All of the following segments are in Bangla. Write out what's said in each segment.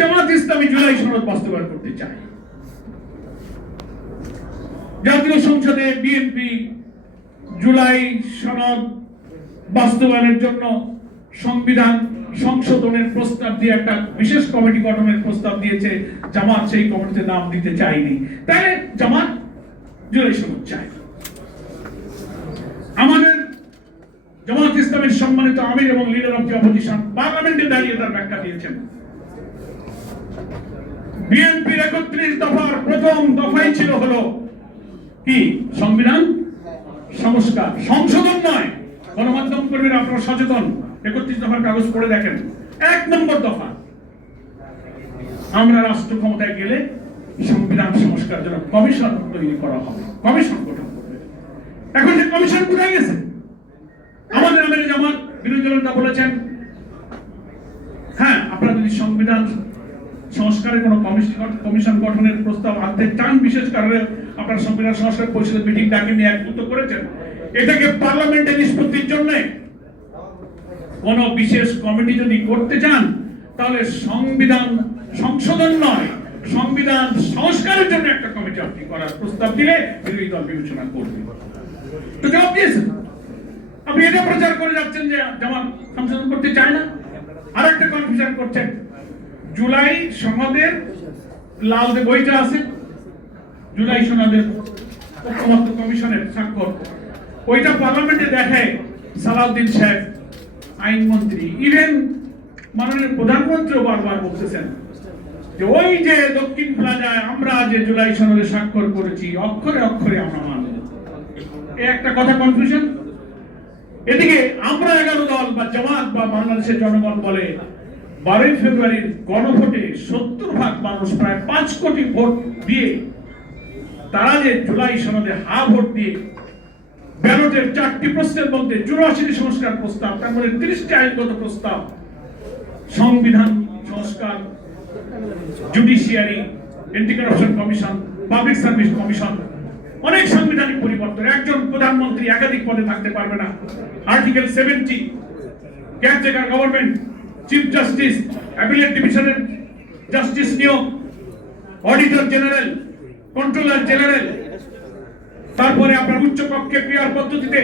জামাত ইসলামী জুলাই সনদ বাস্তবায়ন করতে চায়। জাতীয় সংসদে বিএনপি জুলাই সনদ বাস্তবায়নের জন্য সংবিধান সংশোধনের প্রস্তাব দিয়ে একটা বিশেষ কমিটি গঠনের প্রস্তাব দিয়েছে। জামাত সেই কমিটিতে নাম দিতে চায়নি, তাই জামাত জুলাই সনদ চায়। আমাদের জামাত ইসলামের সম্মানিত আমির এবং লিডার অফ দি অপোজিশন পার্লামেন্টে দাঁড়িয়ে তার ব্যাখ্যা দিয়েছেন। বিএনপির ৩১ দফার প্রথম দফাই ছিল হলো কি? সংবিধান সংস্কার, সংশোধন নয়। গণমাধ্যম কর্মীরা আপনারা সচেতন, ৩১ দফার কাগজ পড়ে দেখেন। ১ নম্বর দফা, আমরা রাষ্ট্র ক্ষমতায় গেলে সংবিধান সংস্কার জন্য কমিশন তৈরি করা হবে, কমিশন গঠন করবে। এখন যে কমিশন কোথায় গেছে? আমাদের আমির জামাত বিরোধী দলনেতা বলেছেন, হ্যাঁ আপনারা যদি সংবিধান সংস্কারের কোন কমিশন গঠনের প্রস্তাব আনতে চান, বিশেষ কারণে আপনারা সংবিধান সংস্কার পরিষদের মিটিং ডাকে নিয়ে একভূত করেছেন, এটাকে পার্লামেন্টে নিষ্পত্তির জন্য কোন বিশেষ কমিটি যদি করতে চান, তাহলে সংবিধান সংশোধন নয়, সংবিধান সংস্কারের জন্য একটা কমিটি আপনি করার প্রস্তাব দিলে বিরোধী দল বিবেচনা করবে। তো জবাব দিয়েছেন। আপনি এটা প্রচার করে যাচ্ছেন যে জামাত সংশোধন করতে চায় না। আর একটা কনফিউশন করছেন, জুলাই সনদের লাল যে বইটা আছে, জুলাই সনদের ঐক্যমত্য কমিশনের স্বাক্ষর, ওইটা পার্লামেন্টে দেখায় সালাউদ্দিন সাহেব আইনমন্ত্রী, ইভেন মাননীয় প্রধানমন্ত্রীও বারবার বলতেছেন যে ওই যে দক্ষিণ প্লাজায় আমরা যে জুলাই সনদে স্বাক্ষর করেছি, অক্ষরে অক্ষরে আমরা মানব। এই একটা কথা কনফিউশন। এদিকে আমরা 11 দল বা জামাত বা বাংলাদেশের জনগণ বলে 12 ফেব্রুয়ারির গণভোটে 70% মানুষ, প্রায় 5 কোটি ভোট দিয়ে তারা যে জুলাই সনদে হা ভোট দিয়ে ব্যালটের 4টি প্রশ্নের মধ্যে 84টি সংস্কার প্রস্তাব, তার মধ্যে 30টি আইনগত প্রস্তাব, সংবিধান সংস্কার, judiciary, anti corruption commission, public service commission, অনেক সাংবিধানিক পরিবর্তন, একজন প্রধানমন্ত্রী একাধিক পদে থাকতে পারবে না, article 70, caretaker government, chief justice, appellate ডিভিশনের জাস্টিস নিয়োগ, অডিটর জেনারেল, কন্ট্রোলার জেনারেল, তারপরে আপনার উচ্চ কক্ষে ক্রিয়ার পদ্ধতিতে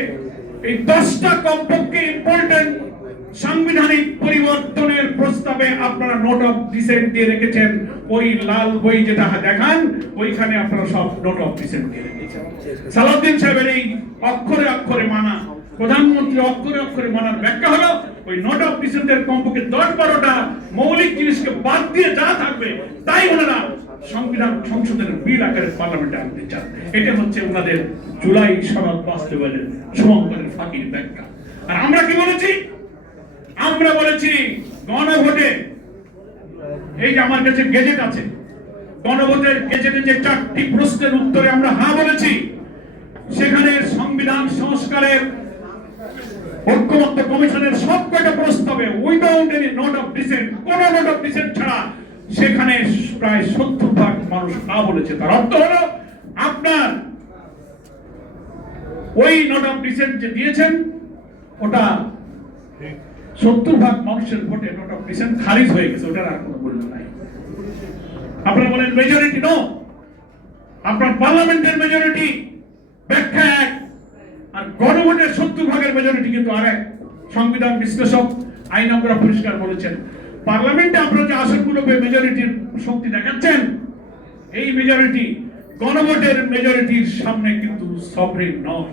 এই 10টা কমপক্ষে ইম্পর্টেন্ট সাংবিধানিক পরিবর্তনের প্রস্তাবে আপনারা নোট অফ ডিসেন্ট দিয়ে রেখেছেন। ওই লাল বই যেটা দেখান, ওইখানে আপনারা সব নোট অফ ডিসেন্ট দিয়ে রেখেছেন। সালাউদ্দিন সাহেবের এই অক্ষরে অক্ষরে মানা, প্রধানমন্ত্রী অক্ষরে অক্ষরে মানার ব্যাখ্যা হলো ওই নোট অফ ডিসেন্টের কমপক্ষে 10-12টা মৌলিক জিনিসকে বাদ দিয়ে যা থাকবে তাই ওনারা সংবিধান সংশোধনের বিল আকারে পার্লামেন্টে আনতে চান। এটা হচ্ছে ওনাদের জুলাই সনদ বাস্তবায়নের শুভঙ্করের ফাঁকির ব্যাখ্যা। আর আমরা কি বলেছি? আমরা বলেছি গণভোটে, এই যে আমার কাছে গেজেট আছে, গণভোটের গেজেটে যে 4টি প্রশ্নের উত্তরে আমরা হ্যাঁ বলেছি, সেখানে সংবিধান সংস্কারের ঐক্যমত্য কমিশনের সবকটা প্রস্তাবে without any note of dissent, কোন নোট অফ ডিসেন্ট ছাড়া সেখানে প্রায় 70% মানুষ হ্যাঁ বলেছে। তার অর্থ হলো আপনার ওই নোট অফ ডিসেন্ট যে দিয়েছেন, ওটা 70% মানুষের ভোটে নোট অফ ডিসেন্ট খারিজ হয়ে গেছে, ওটার আর কোনো মূল্য নাই। আপনারা বলেন মেজরিটি নো, আপনার পার্লামেন্টের মেজরিটি ব্যাখ্যা এক, আর গণভোটের 70% মেজরিটি কিন্তু আরেক। সংবিধান বিশ্লেষক, আইন আমরা পরিষ্কার বলেছেন, পার্লামেন্টে আপনারা যে আসনগুলো পেয়ে মেজরিটির শক্তি দেখাচ্ছেন, এই মেজরিটি গণভোটের মেজরিটির সামনে কিন্তু সভরেন নয়।